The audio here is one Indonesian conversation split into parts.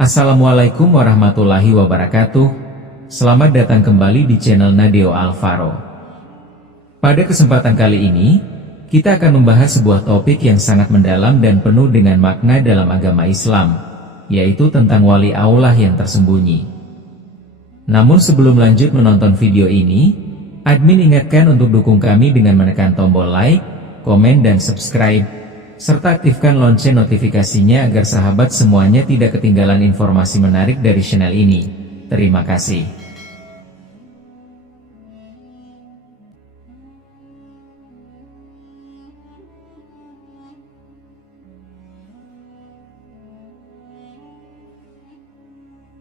Assalamualaikum warahmatullahi wabarakatuh. Selamat datang kembali di channel Nadeo Alvaro. Pada kesempatan kali ini, kita akan membahas sebuah topik yang sangat mendalam dan penuh dengan makna dalam agama Islam, yaitu tentang wali Allah yang tersembunyi. Namun sebelum lanjut menonton video ini, admin ingatkan untuk dukung kami dengan menekan tombol like, komen dan subscribe, serta aktifkan lonceng notifikasinya agar sahabat semuanya tidak ketinggalan informasi menarik dari channel ini. Terima kasih.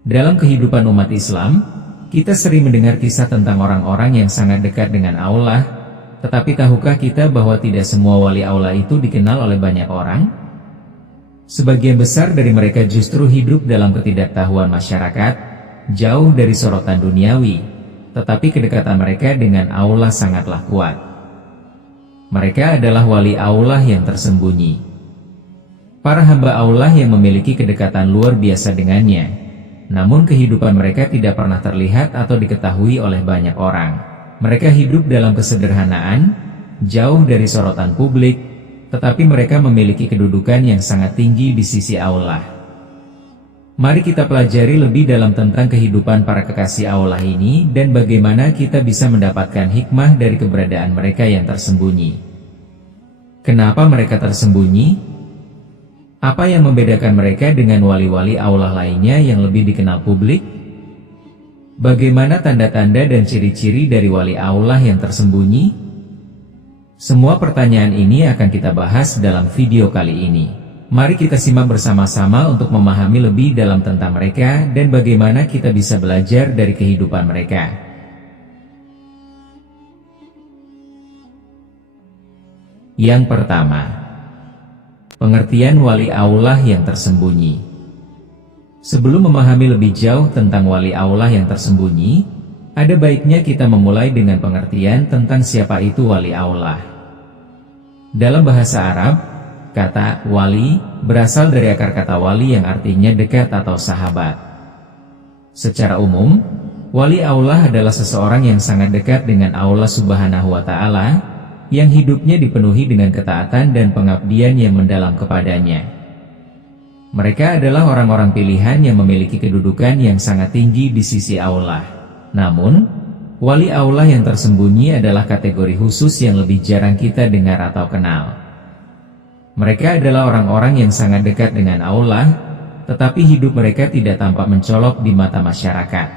Dalam kehidupan umat Islam, kita sering mendengar kisah tentang orang-orang yang sangat dekat dengan Allah. Tetapi tahukah kita bahwa tidak semua wali Allah itu dikenal oleh banyak orang? Sebagian besar dari mereka justru hidup dalam ketidaktahuan masyarakat, jauh dari sorotan duniawi, tetapi kedekatan mereka dengan Allah sangatlah kuat. Mereka adalah wali Allah yang tersembunyi. Para hamba Allah yang memiliki kedekatan luar biasa dengannya, namun kehidupan mereka tidak pernah terlihat atau diketahui oleh banyak orang. Mereka hidup dalam kesederhanaan, jauh dari sorotan publik, tetapi mereka memiliki kedudukan yang sangat tinggi di sisi Allah. Mari kita pelajari lebih dalam tentang kehidupan para kekasih Allah ini dan bagaimana kita bisa mendapatkan hikmah dari keberadaan mereka yang tersembunyi. Kenapa mereka tersembunyi? Apa yang membedakan mereka dengan wali-wali Allah lainnya yang lebih dikenal publik? Bagaimana tanda-tanda dan ciri-ciri dari wali Allah yang tersembunyi? Semua pertanyaan ini akan kita bahas dalam video kali ini. Mari kita simak bersama-sama untuk memahami lebih dalam tentang mereka dan bagaimana kita bisa belajar dari kehidupan mereka. Yang pertama, pengertian wali Allah yang tersembunyi. Sebelum memahami lebih jauh tentang wali Allah yang tersembunyi, ada baiknya kita memulai dengan pengertian tentang siapa itu wali Allah. Dalam bahasa Arab, kata wali berasal dari akar kata wali yang artinya dekat atau sahabat. Secara umum, wali Allah adalah seseorang yang sangat dekat dengan Allah Subhanahu wa Ta'ala, yang hidupnya dipenuhi dengan ketaatan dan pengabdian yang mendalam kepadanya. Mereka adalah orang-orang pilihan yang memiliki kedudukan yang sangat tinggi di sisi Allah. Namun, wali Allah yang tersembunyi adalah kategori khusus yang lebih jarang kita dengar atau kenal. Mereka adalah orang-orang yang sangat dekat dengan Allah, tetapi hidup mereka tidak tampak mencolok di mata masyarakat.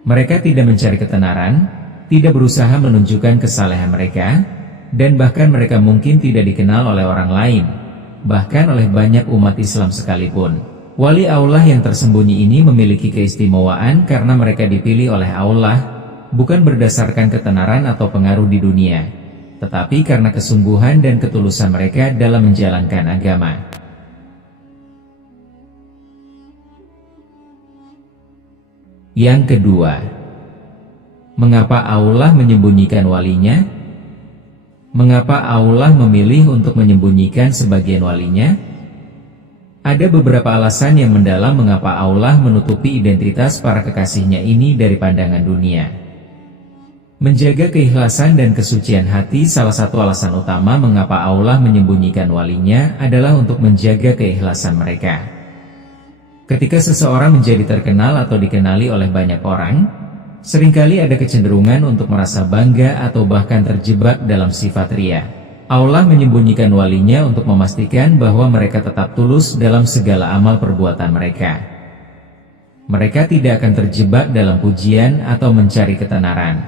Mereka tidak mencari ketenaran, tidak berusaha menunjukkan kesalehan mereka, dan bahkan mereka mungkin tidak dikenal oleh orang lain, bahkan oleh banyak umat Islam sekalipun. Wali Allah yang tersembunyi ini memiliki keistimewaan karena mereka dipilih oleh Allah, bukan berdasarkan ketenaran atau pengaruh di dunia, tetapi karena kesungguhan dan ketulusan mereka dalam menjalankan agama. Yang kedua, mengapa Allah menyembunyikan walinya? Mengapa Allah memilih untuk menyembunyikan sebagian walinya? Ada beberapa alasan yang mendalam mengapa Allah menutupi identitas para kekasihnya ini dari pandangan dunia. Menjaga keikhlasan dan kesucian hati. Salah satu alasan utama mengapa Allah menyembunyikan walinya adalah untuk menjaga keikhlasan mereka. Ketika seseorang menjadi terkenal atau dikenali oleh banyak orang, seringkali ada kecenderungan untuk merasa bangga atau bahkan terjebak dalam sifat ria. Allah menyembunyikan walinya untuk memastikan bahwa mereka tetap tulus dalam segala amal perbuatan mereka. Mereka tidak akan terjebak dalam pujian atau mencari ketenaran.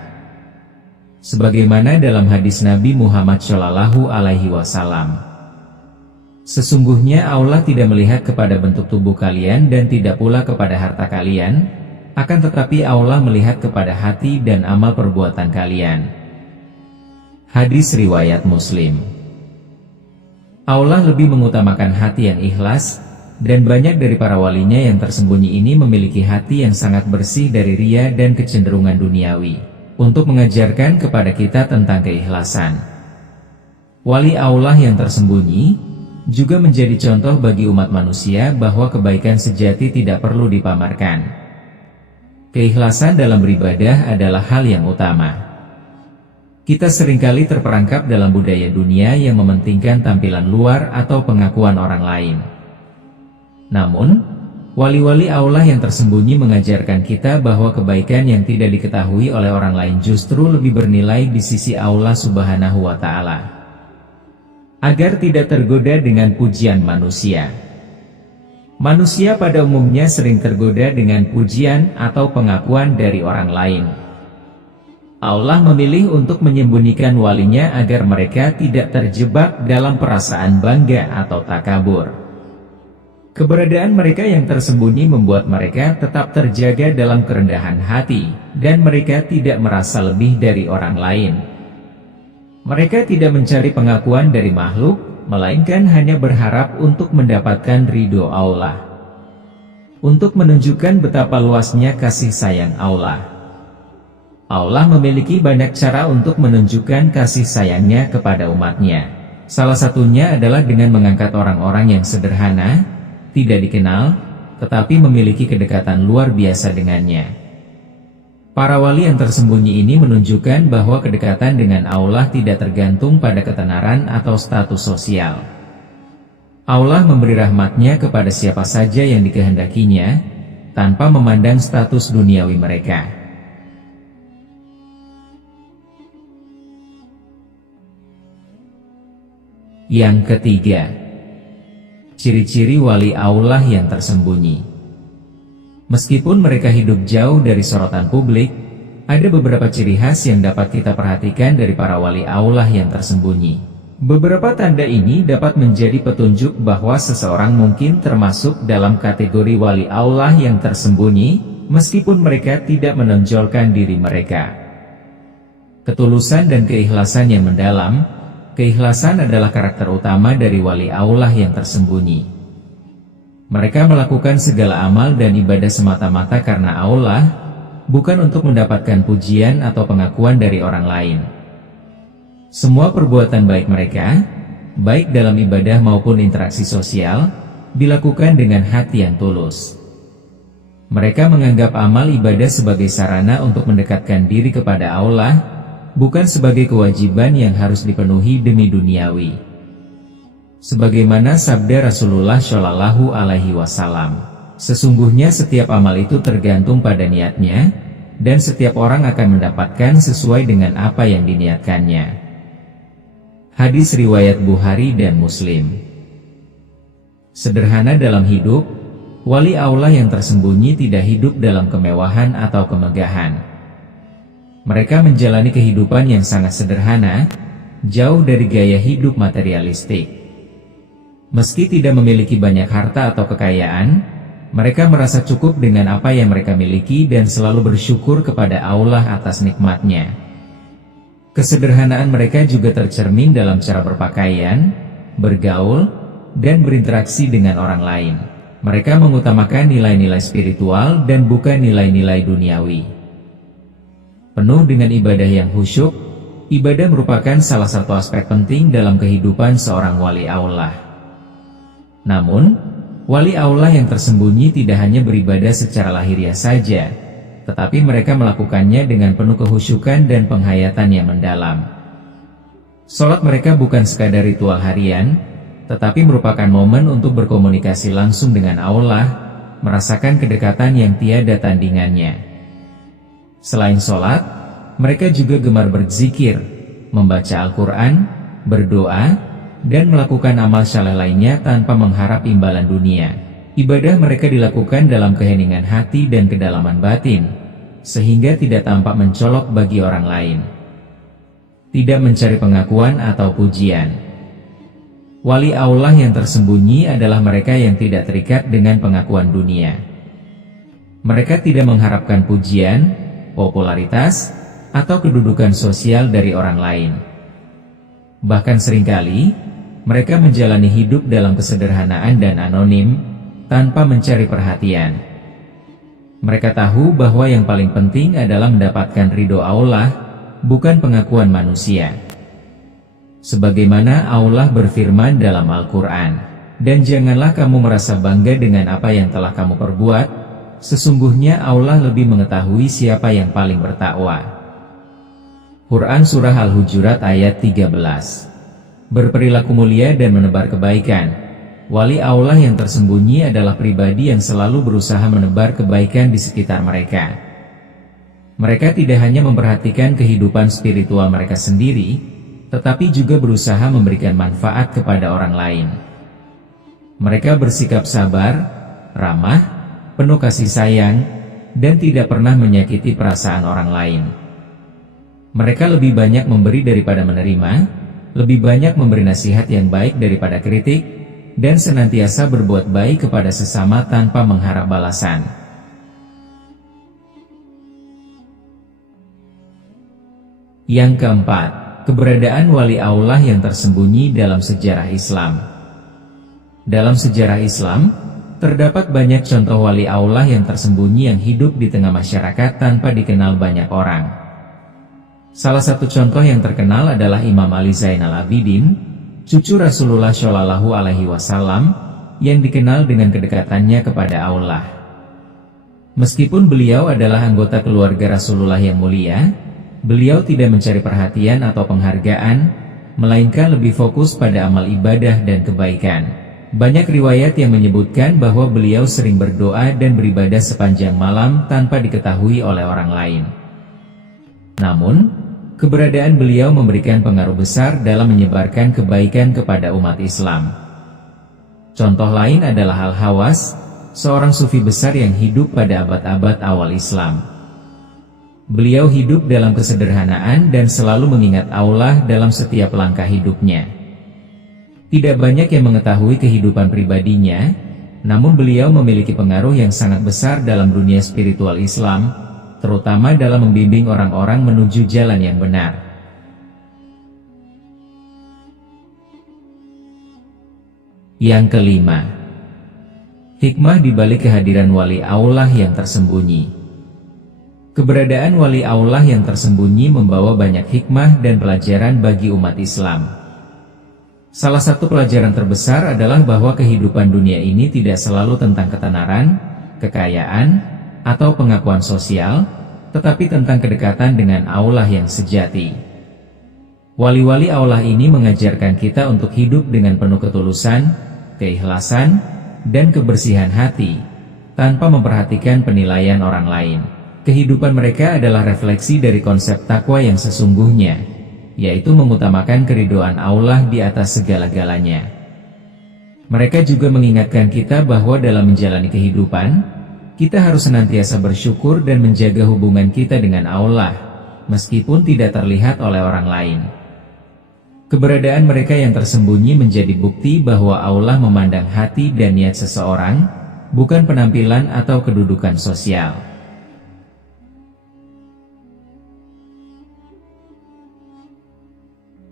Sebagaimana dalam hadis Nabi Muhammad SAW, sesungguhnya Allah tidak melihat kepada bentuk tubuh kalian dan tidak pula kepada harta kalian, akan tetapi Allah melihat kepada hati dan amal perbuatan kalian. Hadis riwayat Muslim. Allah lebih mengutamakan hati yang ikhlas, dan banyak dari para walinya yang tersembunyi ini memiliki hati yang sangat bersih dari ria dan kecenderungan duniawi, untuk mengajarkan kepada kita tentang keikhlasan. Wali Allah yang tersembunyi juga menjadi contoh bagi umat manusia bahwa kebaikan sejati tidak perlu dipamerkan. Keikhlasan dalam beribadah adalah hal yang utama. Kita seringkali terperangkap dalam budaya dunia yang mementingkan tampilan luar atau pengakuan orang lain. Namun, wali-wali Allah yang tersembunyi mengajarkan kita bahwa kebaikan yang tidak diketahui oleh orang lain justru lebih bernilai di sisi Allah Subhanahu wa Ta'ala. Agar tidak tergoda dengan pujian manusia. Manusia pada umumnya sering tergoda dengan pujian atau pengakuan dari orang lain. Allah memilih untuk menyembunyikan walinya agar mereka tidak terjebak dalam perasaan bangga atau takabur. Keberadaan mereka yang tersembunyi membuat mereka tetap terjaga dalam kerendahan hati, dan mereka tidak merasa lebih dari orang lain. Mereka tidak mencari pengakuan dari makhluk, melainkan hanya berharap untuk mendapatkan ridho Allah. Untuk menunjukkan betapa luasnya kasih sayang Allah. Allah memiliki banyak cara untuk menunjukkan kasih sayangnya kepada umatnya. Salah satunya adalah dengan mengangkat orang-orang yang sederhana, tidak dikenal, tetapi memiliki kedekatan luar biasa dengannya. Para wali yang tersembunyi ini menunjukkan bahwa kedekatan dengan Allah tidak tergantung pada ketenaran atau status sosial. Allah memberi rahmatnya kepada siapa saja yang dikehendakinya, tanpa memandang status duniawi mereka. Yang ketiga, ciri-ciri wali Allah yang tersembunyi. Meskipun mereka hidup jauh dari sorotan publik, ada beberapa ciri khas yang dapat kita perhatikan dari para wali Allah yang tersembunyi. Beberapa tanda ini dapat menjadi petunjuk bahwa seseorang mungkin termasuk dalam kategori wali Allah yang tersembunyi, meskipun mereka tidak menonjolkan diri mereka. Ketulusan dan keikhlasan yang mendalam. Keikhlasan adalah karakter utama dari wali Allah yang tersembunyi. Mereka melakukan segala amal dan ibadah semata-mata karena Allah, bukan untuk mendapatkan pujian atau pengakuan dari orang lain. Semua perbuatan baik mereka, baik dalam ibadah maupun interaksi sosial, dilakukan dengan hati yang tulus. Mereka menganggap amal ibadah sebagai sarana untuk mendekatkan diri kepada Allah, bukan sebagai kewajiban yang harus dipenuhi demi duniawi. Sebagaimana sabda Rasulullah Shallallahu Alaihi Wasallam, sesungguhnya setiap amal itu tergantung pada niatnya, dan setiap orang akan mendapatkan sesuai dengan apa yang diniatkannya. Hadis riwayat Bukhari dan Muslim. Sederhana dalam hidup, wali Allah yang tersembunyi tidak hidup dalam kemewahan atau kemegahan. Mereka menjalani kehidupan yang sangat sederhana, jauh dari gaya hidup materialistik. Meski tidak memiliki banyak harta atau kekayaan, mereka merasa cukup dengan apa yang mereka miliki dan selalu bersyukur kepada Allah atas nikmatnya. Kesederhanaan mereka juga tercermin dalam cara berpakaian, bergaul, dan berinteraksi dengan orang lain. Mereka mengutamakan nilai-nilai spiritual dan bukan nilai-nilai duniawi. Penuh dengan ibadah yang khusyuk, ibadah merupakan salah satu aspek penting dalam kehidupan seorang wali Allah. Namun, wali Allah yang tersembunyi tidak hanya beribadah secara lahiriah saja, tetapi mereka melakukannya dengan penuh kehusyukan dan penghayatan yang mendalam. Salat mereka bukan sekadar ritual harian, tetapi merupakan momen untuk berkomunikasi langsung dengan Allah, merasakan kedekatan yang tiada tandingannya. Selain sholat, mereka juga gemar berzikir, membaca Al-Quran, berdoa, dan melakukan amal saleh lainnya tanpa mengharap imbalan dunia. Ibadah mereka dilakukan dalam keheningan hati dan kedalaman batin, sehingga tidak tampak mencolok bagi orang lain. Tidak mencari pengakuan atau pujian. Wali Allah yang tersembunyi adalah mereka yang tidak terikat dengan pengakuan dunia. Mereka tidak mengharapkan pujian, popularitas, atau kedudukan sosial dari orang lain. Bahkan seringkali, mereka menjalani hidup dalam kesederhanaan dan anonim, tanpa mencari perhatian. Mereka tahu bahwa yang paling penting adalah mendapatkan ridho Allah, bukan pengakuan manusia. Sebagaimana Allah berfirman dalam Al-Quran, "Dan janganlah kamu merasa bangga dengan apa yang telah kamu perbuat, sesungguhnya Allah lebih mengetahui siapa yang paling bertakwa." Quran Surah Al-Hujurat ayat 13. Berperilaku mulia dan menebar kebaikan. Wali Allah yang tersembunyi adalah pribadi yang selalu berusaha menebar kebaikan di sekitar mereka. Mereka tidak hanya memperhatikan kehidupan spiritual mereka sendiri, tetapi juga berusaha memberikan manfaat kepada orang lain. Mereka bersikap sabar, ramah, penuh kasih sayang, dan tidak pernah menyakiti perasaan orang lain. Mereka lebih banyak memberi daripada menerima, lebih banyak memberi nasihat yang baik daripada kritik, dan senantiasa berbuat baik kepada sesama tanpa mengharap balasan. Yang keempat, keberadaan wali Allah yang tersembunyi dalam sejarah Islam. Dalam sejarah Islam, terdapat banyak contoh wali Allah yang tersembunyi yang hidup di tengah masyarakat tanpa dikenal banyak orang. Salah satu contoh yang terkenal adalah Imam Ali Zainal Abidin, cucu Rasulullah Shallallahu Alaihi Wasallam, yang dikenal dengan kedekatannya kepada Allah. Meskipun beliau adalah anggota keluarga Rasulullah yang mulia, beliau tidak mencari perhatian atau penghargaan, melainkan lebih fokus pada amal ibadah dan kebaikan. Banyak riwayat yang menyebutkan bahwa beliau sering berdoa dan beribadah sepanjang malam tanpa diketahui oleh orang lain. Namun, keberadaan beliau memberikan pengaruh besar dalam menyebarkan kebaikan kepada umat Islam. Contoh lain adalah Al-Hawas, seorang sufi besar yang hidup pada abad-abad awal Islam. Beliau hidup dalam kesederhanaan dan selalu mengingat Allah dalam setiap langkah hidupnya. Tidak banyak yang mengetahui kehidupan pribadinya, namun beliau memiliki pengaruh yang sangat besar dalam dunia spiritual Islam, terutama dalam membimbing orang-orang menuju jalan yang benar. Yang kelima, hikmah di balik kehadiran wali Allah yang tersembunyi. Keberadaan wali Allah yang tersembunyi membawa banyak hikmah dan pelajaran bagi umat Islam. Salah satu pelajaran terbesar adalah bahwa kehidupan dunia ini tidak selalu tentang ketenaran, kekayaan, atau pengakuan sosial, tetapi tentang kedekatan dengan Allah yang sejati. Wali-wali Allah ini mengajarkan kita untuk hidup dengan penuh ketulusan, keikhlasan, dan kebersihan hati, tanpa memperhatikan penilaian orang lain. Kehidupan mereka adalah refleksi dari konsep takwa yang sesungguhnya, yaitu mengutamakan keridhaan Allah di atas segala-galanya. Mereka juga mengingatkan kita bahwa dalam menjalani kehidupan, kita harus senantiasa bersyukur dan menjaga hubungan kita dengan Allah, meskipun tidak terlihat oleh orang lain. Keberadaan mereka yang tersembunyi menjadi bukti bahwa Allah memandang hati dan niat seseorang, bukan penampilan atau kedudukan sosial.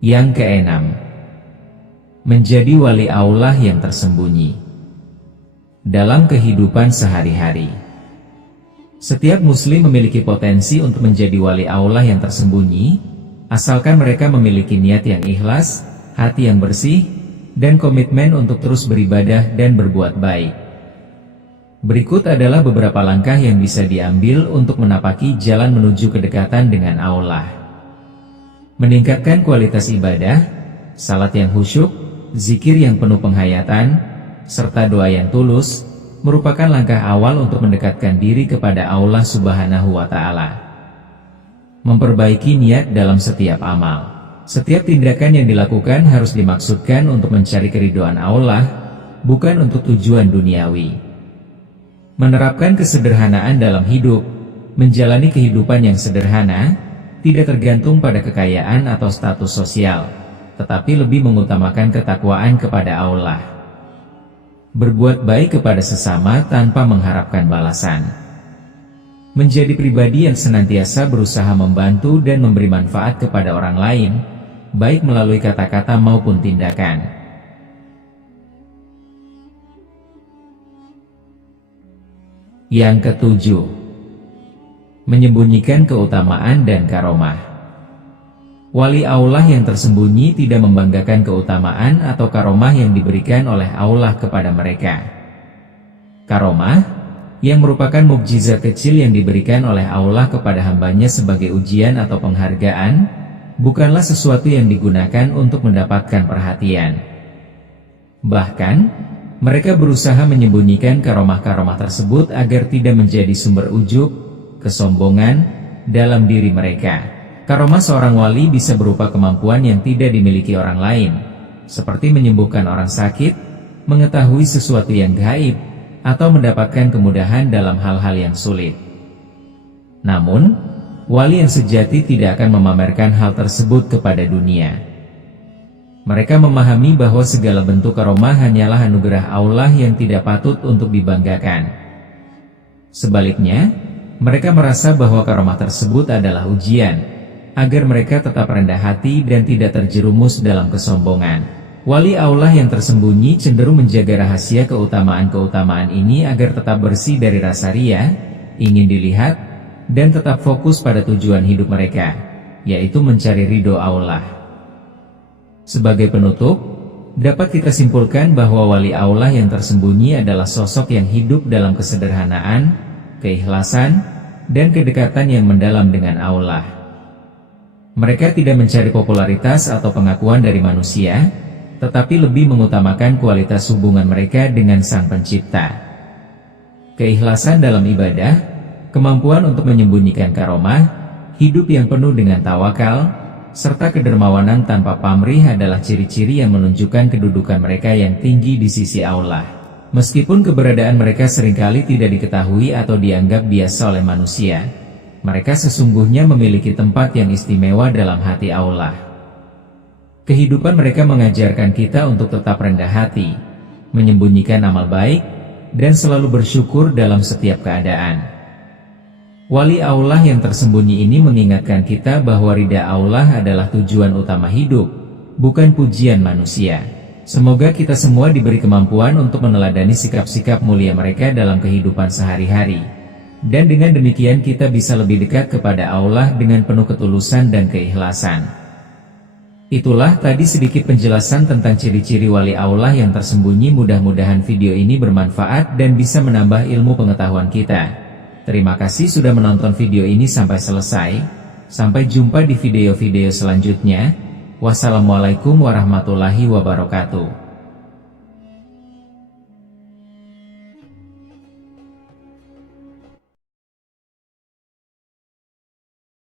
Yang keenam, menjadi wali Allah yang tersembunyi. Dalam kehidupan sehari-hari, setiap muslim memiliki potensi untuk menjadi wali Allah yang tersembunyi, asalkan mereka memiliki niat yang ikhlas, hati yang bersih, dan komitmen untuk terus beribadah dan berbuat baik. Berikut adalah beberapa langkah yang bisa diambil untuk menapaki jalan menuju kedekatan dengan Allah. Meningkatkan kualitas ibadah, salat yang khusyuk, zikir yang penuh penghayatan, serta doa yang tulus, merupakan langkah awal untuk mendekatkan diri kepada Allah Subhanahu wa Ta'ala. Memperbaiki niat dalam setiap amal. Setiap tindakan yang dilakukan harus dimaksudkan untuk mencari keridhaan Allah, bukan untuk tujuan duniawi. Menerapkan kesederhanaan dalam hidup, menjalani kehidupan yang sederhana, tidak tergantung pada kekayaan atau status sosial, tetapi lebih mengutamakan ketakwaan kepada Allah. Berbuat baik kepada sesama tanpa mengharapkan balasan. Menjadi pribadi yang senantiasa berusaha membantu dan memberi manfaat kepada orang lain, baik melalui kata-kata maupun tindakan. Yang ketujuh, menyembunyikan keutamaan dan karomah. Wali Allah yang tersembunyi tidak membanggakan keutamaan atau karomah yang diberikan oleh Allah kepada mereka. Karomah, yang merupakan mukjizat kecil yang diberikan oleh Allah kepada hambanya sebagai ujian atau penghargaan, bukanlah sesuatu yang digunakan untuk mendapatkan perhatian. Bahkan, mereka berusaha menyembunyikan karomah-karomah tersebut agar tidak menjadi sumber ujub, kesombongan, dalam diri mereka. Karomah seorang wali bisa berupa kemampuan yang tidak dimiliki orang lain, seperti menyembuhkan orang sakit, mengetahui sesuatu yang gaib, atau mendapatkan kemudahan dalam hal-hal yang sulit. Namun, wali yang sejati tidak akan memamerkan hal tersebut kepada dunia. Mereka memahami bahwa segala bentuk karomah hanyalah anugerah Allah yang tidak patut untuk dibanggakan. Sebaliknya, mereka merasa bahwa karomah tersebut adalah ujian, agar mereka tetap rendah hati dan tidak terjerumus dalam kesombongan. Wali Allah yang tersembunyi cenderung menjaga rahasia keutamaan-keutamaan ini agar tetap bersih dari rasa ria, ingin dilihat, dan tetap fokus pada tujuan hidup mereka, yaitu mencari ridho Allah. Sebagai penutup, dapat kita simpulkan bahwa wali Allah yang tersembunyi adalah sosok yang hidup dalam kesederhanaan, keikhlasan, dan kedekatan yang mendalam dengan Allah. Mereka tidak mencari popularitas atau pengakuan dari manusia, tetapi lebih mengutamakan kualitas hubungan mereka dengan Sang Pencipta. Keikhlasan dalam ibadah, kemampuan untuk menyembunyikan karomah, hidup yang penuh dengan tawakal, serta kedermawanan tanpa pamrih adalah ciri-ciri yang menunjukkan kedudukan mereka yang tinggi di sisi Allah. Meskipun keberadaan mereka seringkali tidak diketahui atau dianggap biasa oleh manusia, mereka sesungguhnya memiliki tempat yang istimewa dalam hati Allah. Kehidupan mereka mengajarkan kita untuk tetap rendah hati, menyembunyikan amal baik, dan selalu bersyukur dalam setiap keadaan. Wali Allah yang tersembunyi ini mengingatkan kita bahwa ridha Allah adalah tujuan utama hidup, bukan pujian manusia. Semoga kita semua diberi kemampuan untuk meneladani sikap-sikap mulia mereka dalam kehidupan sehari-hari. Dan dengan demikian kita bisa lebih dekat kepada Allah dengan penuh ketulusan dan keikhlasan. Itulah tadi sedikit penjelasan tentang ciri-ciri wali Allah yang tersembunyi. Mudah-mudahan video ini bermanfaat dan bisa menambah ilmu pengetahuan kita. Terima kasih sudah menonton video ini sampai selesai. Sampai jumpa di video-video selanjutnya. Wassalamualaikum warahmatullahi wabarakatuh.